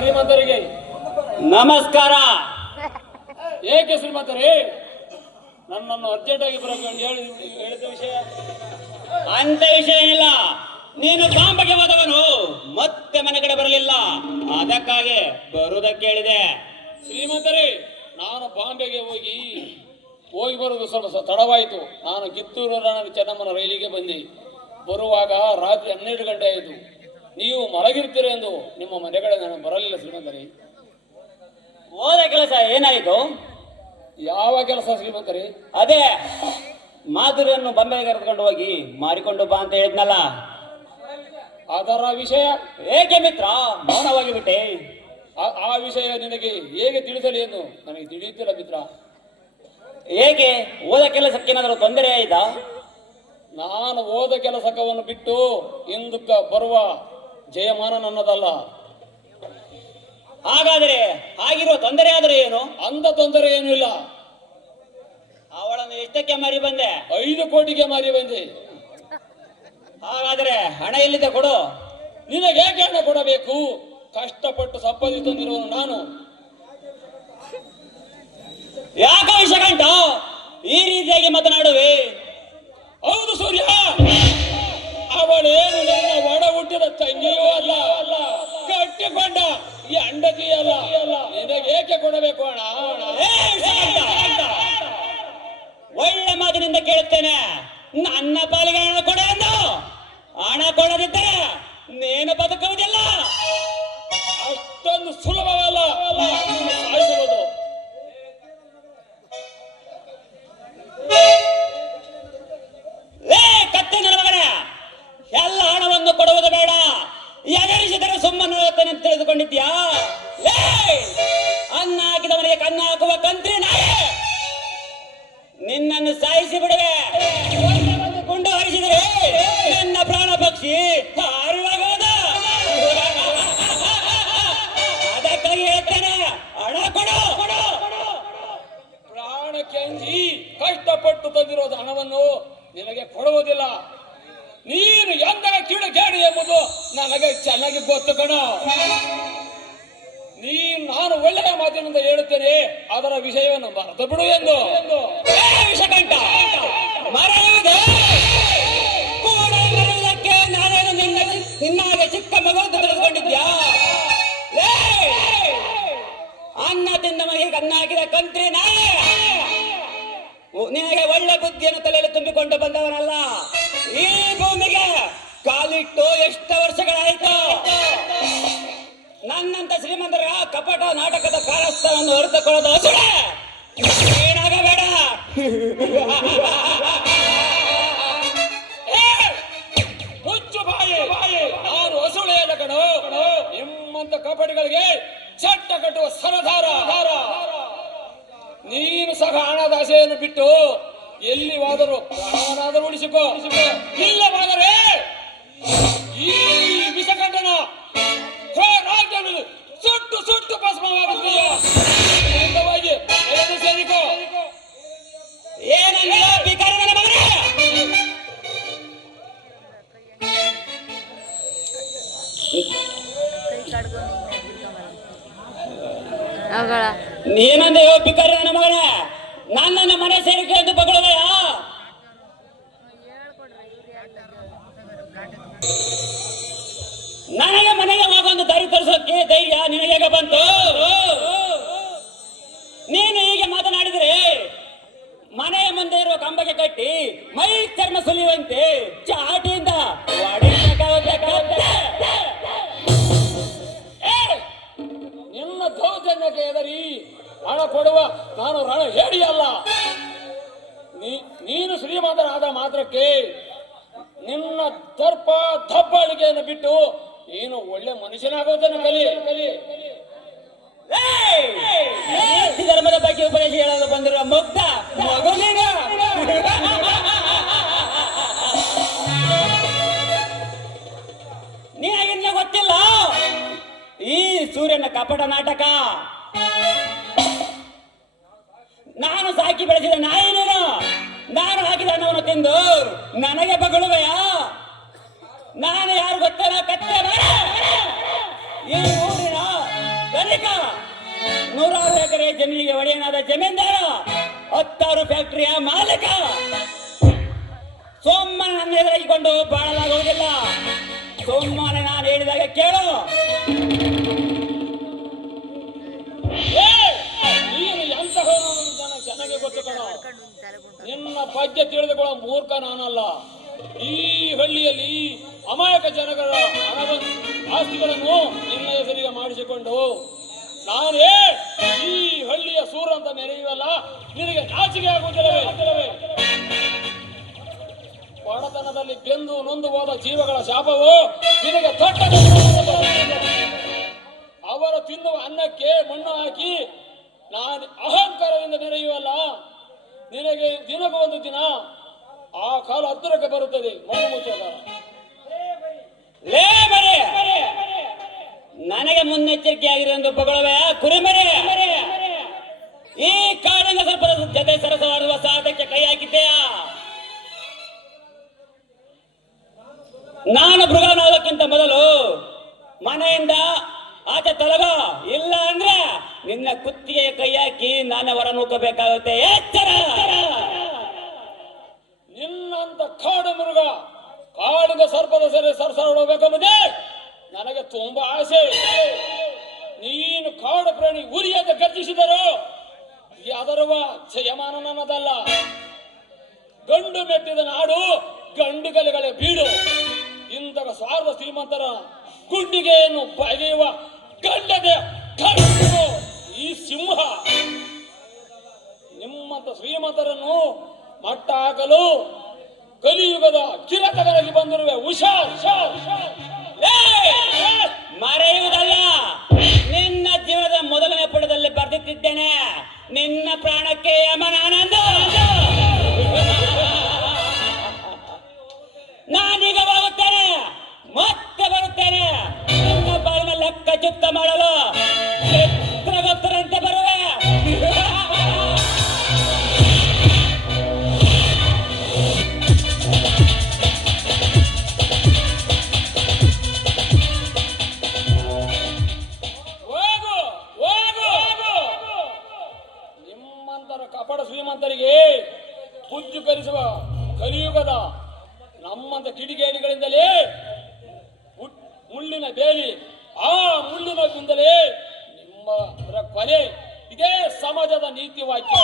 ಶ್ರೀಮಂತರಿಗೆ. ನಮಸ್ಕಾರ. ಏಕೆ ಶ್ರೀಮಂತರೇ ನನ್ನನ್ನು ಅರ್ಜೆಂಟ್ ಆಗಿ ಬರೋಕೆ ಹೇಳಿದ ವಿಷಯ? ಅಂತ ವಿಷಯ ಏನಿಲ್ಲ. ನೀನು ಬಾಂಬೆಗೆ ಹೋದವನು ಮತ್ತೆ ಮನೆ ಕಡೆ ಬರಲಿಲ್ಲ, ಅದಕ್ಕಾಗಿ ಬರುವುದಕ್ಕೆ ಹೇಳಿದೆ. ಶ್ರೀಮಂತರೇ, ನಾನು ಬಾಂಬೆಗೆ ಹೋಗಿ ಬರುವುದು ಸ್ವಲ್ಪ ತಡವಾಯಿತು. ನಾನು ಕಿತ್ತೂರು ರಾಣಿ ಚೆನ್ನಮ್ಮನ ರೈಲಿಗೆ ಬಂದೆ. ಬರುವಾಗ ರಾತ್ರಿ 12 ಗಂಟೆ ಆಯಿತು. ನೀವು ಮಲಗಿರ್ತೀರಿ ಎಂದು ನಿಮ್ಮ ಮನೆ ಕಡೆ ನಾನು ಬರಲಿಲ್ಲ ಶ್ರೀಮಂತರೇ. ಹೋದ ಕೆಲಸ ಏನಾಯಿತು? ಯಾವ ಕೆಲಸ ಶ್ರೀಮಂತರೇ? ಅದೇ ಮಾಧುರಿಯನ್ನು ಬಾಂಬೆಗೆ ಕರೆದುಕೊಂಡು ಹೋಗಿ ಮಾರಿಕೊಂಡು ಬಾ ಅಂತ ಹೇಳಿದ್ನಲ್ಲ, ಅದರ ವಿಷಯ? ಏಕೆ ಮಿತ್ರ ಮೌನವಾಗಿ ಬಿಟ್ಟೆ? ಆ ವಿಷಯ ನಿನಗೆ ಹೇಗೆ ತಿಳಿಸಲಿ ಎಂದು ನನಗೆ ತಿಳಿಯುತ್ತಿಲ್ಲ ಮಿತ್ರ. ಏಕೆ ಓದ ಕೆಲಸಕ್ಕೇನಾದರೂ ತೊಂದರೆ ಆಯ್ತಾ? ನಾನು ಓದ ಕೆಲಸವನ್ನು ಬಿಟ್ಟು ಹಿಂದಕ್ಕೆ ಬರುವ ಜಯಮಾನ ನನ್ನದಲ್ಲ. ಹಾಗಾದರೆ ಆಗಿರುವ ತೊಂದರೆ ಆದರೆ ಏನು? ಅಂದ ತೊಂದರೆ ಏನೂ ಇಲ್ಲ. ಅವಳನ್ನು ಎಷ್ಟಕ್ಕೆ ಮಾರಿ ಬಂದೆ? 5 ಕೋಟಿಗೆ ಮಾರಿ ಬಂದೆ. ಹಾಗಾದರೆ ಹಣ ಎಲ್ಲಿದೆ ಕೊಡು. ನಿನಗೆ ಹೇಗೆ ಹಣ ಕೊಡಬೇಕು? ಕಷ್ಟಪಟ್ಟು ಸಂಪಾದಿಸಿ ತಂದಿರುವನು ನಾನು. ಯಾಕೋ ವಿಷಗಂಟ ಈ ರೀತಿಯಾಗಿ ಮಾತನಾಡುವೆ? ಹೌದು ಸೂರ್ಯ, ಅವಳೇನು ನನ್ನ ಒಡ ಹುಟ್ಟಿದ ತಂಗಿಯೂ ಅಲ್ಲ, ಕಟ್ಟಿಕೊಂಡ ಈ ಅಂಡತಿ ಅಲ್ಲ. ನಿನಗೆ ಏಕೆ ಕೊಡಬೇಕು ಹಣ? ಒಳ್ಳೆ ಮಾತಿನಿಂದ ಕೇಳುತ್ತೇನೆ, ನನ್ನ ಪಾಲಿಗೆ ಹಣ ಕೊಡ ಎಂದು. ಹಣ ಕೊಡದಿದ್ದರೆ ನೇನು ಬದುಕುವುದಿಲ್ಲ. ಅಷ್ಟೊಂದು ಸುಲಭವಲ್ಲ ಸಾಯಿಸುವುದು. ಕತ್ತೆ ನನ್ನ ಮಗನೇ, ಎಲ್ಲ ಹಣವನ್ನು ಕೊಡುವುದು ಬೇಡ. ಎಗರಿಸಿದರೆ ಸುಮ್ಮನೆ ತಿಳಿದುಕೊಂಡಿದ್ಯಾ? ಅನ್ನ ಹಾಕಿದವನಿಗೆ ಕನ್ನ ಹಾಕುವ ಕಂತ್ರಿ ನಾಯೇ. ನಿನ್ನನ್ನು ಸಾಯಿಸಿ ಬಿಡುವೆ. ಗುಂಡು ಹಾರಿಸಿದರೆ ನನ್ನ ಪ್ರಾಣ ಪಕ್ಷಿ ಹಾರುವಾಗೋದ. ಅದಕ್ಕಾಗಿ ಹೇಳ್ತೇನೆ, ಹಣ ಕೊಡು. ಪ್ರಾಣಕ್ಕೆ ಅಂಜಿ ಕಷ್ಟಪಟ್ಟು ತಂದಿರೋದು ಹಣವನ್ನು ನಿನಗೆ ಕೊಡುವುದಿಲ್ಲ. ನೀನು ಎಂದರ ಕಿಡಿಗೇಡಿ ಎಂಬುದು ನನಗೆ ಚೆನ್ನಾಗಿ ಗೊತ್ತು ಕಣ. ನಾನು ಒಳ್ಳೆಯ ಮಾತಿನಿಂದ ಹೇಳುತ್ತೇನೆ, ಅದರ ವಿಷಯವನ್ನು ಮರೆತು ಬಿಡು ಎಂದು. ವಿಷಕಂಠ ಮರೆಯುವುದೇ ಮರೆಯುವುದಕ್ಕೆ ನಾನೇನು ನಿನ್ನಾಗೆ ಚಿಕ್ಕ ಮಗು ಅಂತ ತಿಳಿದುಕೊಂಡಿದ್ಯಾ? ಅನ್ನ ತಿಂದ ಮನೆಗೆ ಕನ್ನ ಹಾಕಿದ ಕಂತ್ರಿ ನಾಯೇ. ನಿನಗೆ ಒಳ್ಳೆ ಬುದ್ಧಿಯನ್ನು ತಲೆಯಲ್ಲಿ ತುಂಬಿಕೊಂಡು ಬಂದವನಲ್ಲ. ಈ ಭೂಮಿಗೆ ಕಾಲಿಟ್ಟು ಎಷ್ಟು ವರ್ಷಗಳಾಯಿತು. ನನ್ನಂತ ಶ್ರೀಮಂತರ ಕಪಟ ನಾಟಕದ ಕಾರಸ್ಥವನ್ನು ಹೊರತುಕೊಳ್ಳೋದು ಸುಳ್ಳೆ. ಏನಾಗಬೇಡ. ಮುಚ್ಚು ಬಾಯಿ. ನಾನು ಹಸುಳೆಯದ ಕಣೋ. ನಿಮ್ಮಂತ ಕಪಟಿಗಳಿಗೆ ಚಟ್ಟ ಕಟ್ಟುವ ಸರದಾರ. ನೀನು ಸಹ ಹಣದ ಆಸೆಯನ್ನು ಬಿಟ್ಟು ಎಲ್ಲಿ ಹೋದರೂ ಹಣವನ್ನಾದರೂ ಉಳಿಸಿಕೋ. ಇಲ್ಲವಾದರೆ ಈ ವಿಷಕಂಠನ ಸುಟ್ಟು ಸುಟ್ಟು ಭಸ್ಮವಾಗುತ್ತೀಯ. ಸೇರಿಕೋ. ಏನಂದ್ರೆ ಭಿಕಾರಿ ನನ್ನ ಮಗನೇ? ನೀನಂದ್ರೆ ಭಿಕಾರಿ ನನ್ನ ಮಗನೇ? ನನ್ನ ಮನೆ ಸೇರಿಕೆ ಎಂದು ಬಗಳುವೆಯಾ? ನನಗೆ ಮನೆಗೆ ಹೋಗೊಂದು ದಾರಿ ತೋರಿಸೋಕೆ ಧೈರ್ಯ ನಿನಗೆ ಬಂತು? ನೀನು ಹೀಗೆ ಮಾತನಾಡಿದರೆ ಮನೆಯ ಮುಂದೆ ಇರುವ ಕಂಬಕ್ಕೆ ಕಟ್ಟಿ ಮೈ ಚರ್ಮ ಸುಲಿಯುವಂತೆ ಚಾಟಿಯಿಂದ ನಿನ್ನ ದೌರ್ಜನ್ಯಕ್ಕೆ ಎದರಿ ಹಣ ಕೊಡುವ ನಾನು ರಣ ಹೇಳಿ ಅಲ್ಲ. ನೀನು ಶ್ರೀಮಂತನಾದ ಮಾತ್ರಕ್ಕೆ ನಿನ್ನ ದರ್ಪ ದಬ್ಬಾಳಿಕೆಯನ್ನು ಬಿಟ್ಟು ನೀನು ಒಳ್ಳೆ ಮನುಷ್ಯನಾಗೋದನ್ನು ಕಲಿ. ಧರ್ಮದ ಬಗ್ಗೆ ಉಪದೇಶ ಹೇಳಲು ಬಂದಿರುವ ಮುಗ್ಧ ಮಗು ನೀನು. ನಿನಗಿನ್ನ ಗೊತ್ತಿಲ್ಲ ಈ ಸೂರ್ಯನ ಕಪಟ ನಾಟಕ. ನಾನು ಸಾಕಿ ಬೆಳೆಸಿದ ನಾಯಿ ನೀನು. ನಾನು ಹಾಕಿದ ಹಣವನ್ನು ತಿಂದು ನನಗೆ ಬಗಳುವೆಯಾ? ನಾನು ಯಾರು ಗೊತ್ತಲ್ಲ? ಕತ್ತೆ ಈ ಊರಿನ ಮಾಲೀಕ, 100 ಎಕರೆ ಜಮೀನಿಗೆ ಒಡೆಯನಾದ ಜಮೀನ್ದಾರ, 10 ಫ್ಯಾಕ್ಟರಿಯ ಮಾಲೀಕ. ಸೋಮನ ನನ್ನ ಎದುರಾಗಿಕೊಂಡು ಬಾಳಲಾಗುವುದಿಲ್ಲ. ಸೋಮನ ನಾನು ಹೇಳಿದಾಗ ಕೇಳು. ನೀನು ಎಂತಹವನು ಅನ್ನೋದು ನನಗೆ ಚೆನ್ನಾಗಿ ಗೊತ್ತು ಕಣ. ನಿನ್ನ ಬಗ್ಗೆ ತಿಳಿದುಕೊಳ್ಳೋ ಮೂರ್ಖ ನಾನಲ್ಲ. ಈ ಹಳ್ಳಿಯಲ್ಲಿ ಅಮಾಯಕ ಜನಗಳ ಹಣವನ್ನು ಆಸ್ತಿಗಳನ್ನು ನಿನ್ನ ಹೆಸರಿಗೆ ಮಾಡಿಸಿಕೊಂಡು ನಾನೇ ಈ ಹಳ್ಳಿಯ ಸೂರ ಅಂತ ಮೆರೆಯುವಲ್ಲ, ನಿನಗೆ ನಾಚಿಕೆ ಆಗುತ್ತಿಲ್ಲವೇ? ಬಡತನದಲ್ಲಿ ಬೆಂದು ನೊಂದು ಹೋದ ಜೀವಗಳ ಶಾಪವು ನಿನಗೆ ದೊಡ್ಡ ಅವರು ತಿನ್ನುವ ಅನ್ನಕ್ಕೆ ಮಣ್ಣು ಹಾಕಿ ನಾನು ಅಹಂಕಾರದಿಂದ ಮೆರೆಯುವಲ್ಲ, ನಿನಗೆ ದಿನಗೂ ಒಂದು ದಿನ ಆ ಕಾಲ ಹತ್ತಿರಕ್ಕೆ ಬರುತ್ತದೆ. ಮಣ್ಣು ಮುಚ್ಚೋದ ಲೇ ಮರೆ, ನನಗೆ ಮುನ್ನೆಚ್ಚರಿಕೆ ಆಗಿರೋ ಬೊಗಳುವೆ ಕುರಿಮರೆ. ಈ ಕಾಡಿನ ಸ್ವಲ್ಪ ಜೊತೆ ಸರಸವಾಡುವ ಸಾಧಕ್ಕೆ ಕೈ ಹಾಕಿದ್ದೆಯಾ? ನಾನು ಮೃಗನಾಗೋಕ್ಕಿಂತ ಮೊದಲು ಮನೆಯಿಂದ ಆಚೆ ತೊಲಗ, ಇಲ್ಲ ಅಂದ್ರೆ ನಿನ್ನ ಕುತ್ತಿಗೆ ಕೈ ಹಾಕಿ ನಾನು ಹೊರ ನೂಕಬೇಕಾಗುತ್ತೆ. ಎಚ್ಚರ! ನಿನ್ನಂತ ಕಾಡು ಮೃಗ ಕಾಡಿನ ಸರ್ಪದ ಸರಿ ಸರಸಡಬೇಕೆಂಬುದೇ ನನಗೆ ತುಂಬಾ ಆಸೆ. ನೀನು ಕಾಡು ಪ್ರಾಣಿ ಹುಲಿ ಅಂತ ಗರ್ಜಿಸಿದರು ಅದರುವ ಜಯಮಾನ ನನ್ನದಲ್ಲ. ಗಂಡು ಮೆಟ್ಟಿದ ನಾಡು ಗಂಡು ಕಲೆಗಳೇ ಬೀಡು. ಇಂತಹ ಸ್ವಾರ್ಥ ಶ್ರೀಮಂತರ ಗುಂಡಿಗೆಯನ್ನು ಬಗೆಯುವ ಗಂಡದೆ ಗಂಡು ಈ ಸಿಂಹ. ನಿಮ್ಮಂತ ಶ್ರೀಮಂತರನ್ನು ಮಟ್ಟ ಹಾಕಲು ಕಲಿಯುಗದ ಕಿರತಗಳಲ್ಲಿ ಬಂದಿರುವೆ. ಹುಷಾರ್! ಮರೆಯುವುದಲ್ಲ, ನಿನ್ನ ಜೀವನದ ಮೊದಲನೇ ಪುಟದಲ್ಲಿ ಬರೆದಿಟ್ಟಿದ್ದೇನೆ, ನಿನ್ನ ಪ್ರಾಣಕ್ಕೆ ಯಮನಾನಂದ. ನಾನೀಗ ಹೋಗುತ್ತೇನೆ, ಮತ್ತೆ ಬರುತ್ತೇನೆ. ನಿನ್ನ ಬಾಳಿನ ಲೆಕ್ಕ ಚುಕ್ತ ಮಾಡಲು ಚಿತ್ರಗುಪ್ತರಂತೆ ಬರುವೆ. ನಿಮ್ಮಂತರ ಕಪಟ ಶ್ರೀಮಂತರಿಗೆ ಬುದ್ಧಿ ಕಲಿಸುವ ಕಲಿಯುಗದ ನಮ್ಮಂತ ಕಿಡಿಗೇಡಿಗಳಿಂದಲೇ ಮುಳ್ಳಿನ ಬೇಲಿ, ಆ ಮುಳ್ಳಿನ ಗುಂದಲೇ ನಿಮ್ಮ ಕೊಲೆ. ಇದೇ ಸಮಾಜದ ನೀತಿ ವಾಕ್ಯ.